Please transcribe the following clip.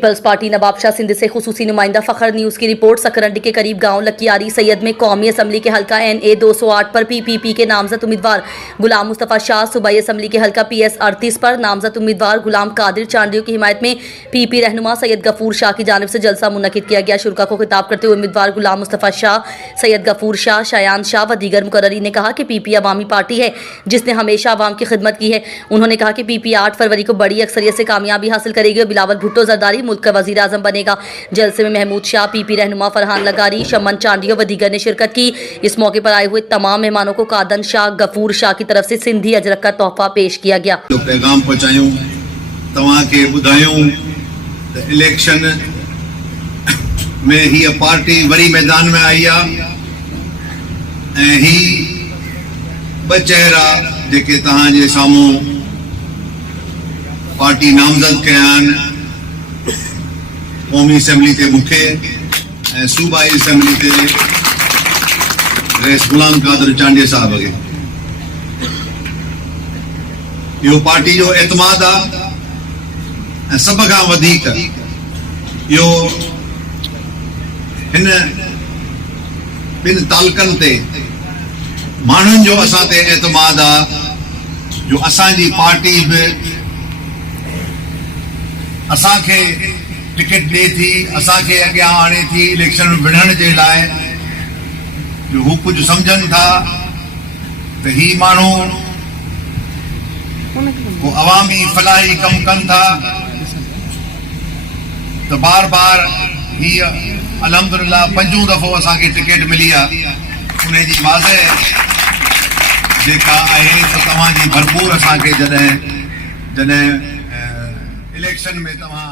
Peoples party Nawabshah Sindh से खुसूसी नुमाइंदा फखर news की रिपोर्ट। सकरंडी के करीब गांव लकियारी सैयद में कौमी असम्बली के हल्का NA 208 पर PPP के नामजद उम्मीदवार गुलाम मुस्तफ़ा शाह, सूबाई असम्बली के हल्का PS 38 पर नामजद उम्मीदवार गुलाम कादिर चांडियों की हिमायत में PP रहनुमा सैयद गफूर शाह की जानिब से जलसा मुनक्किद किया गया। शुरा को खिताब करते हुए उम्मीदवार गुलाम मुस्तफ़ा शाह, सैयद गफूर शाह, शायान शाह व दीगर मुकर्ररीन ने कहा कि PP अवामी पार्टी है जिसने हमेशा अवाम की खिदमत की है। उन्होंने कहा कि PP 8 फरवरी को बड़ी अक्सरियत से कामयाबी हासिल करेगी और बिलावल भुट्टो जरदारी मुल्क का वज़ीर आज़म बनेगा। जलसे में महमूद शाह, PP रहनुमा फरहान लगारी, शमन चांडियो व दीगर ने शिरकत की। इस मौके पर आए हुए तमाम मेहमानों को कादन शाह, गफूर शाह की तरफ से सिंधी अजरक का तोहफा पेश किया गया। पैगाम पहुंचायूं तव्हां खे ॿुधायूं त इलेक्शन में ही पार्टी वरी मैदान में आई आहे ऐं ही ॿ चेहरा जेके तव्हांजे साम्हूं पार्टी नामज़द कया आहिनि, क़ौमी असम्बली ते मूंखे ऐं सूबाई असम्बली ते रईस गुलाम कादिर चांडिया साहब खे। इहो पार्टी जो एतमाद आहे ऐं सभ खां वधीक इहो हिन ॿिनि तालकनि ते माण्हुनि जो असां ते एतमाद आहे जो असांजी पार्टी बि असांखे टिकट ॾिए थी, असांखे अॻियां आणे थी इलेक्शन में विढ़ण जे लाइ। जो हू कुझु सम्झनि था त ही माण्हू वो अवामी फलाही कम कनि था, तो बार बार ही अल्हम्दुलिल्लाह 5 दफ़ो असांखे टिकट मिली आहे। उन जी वाज़ह जेका आहे त तव्हांजी भरपूर असांखे जॾहिं इलेक्शन में तव्हां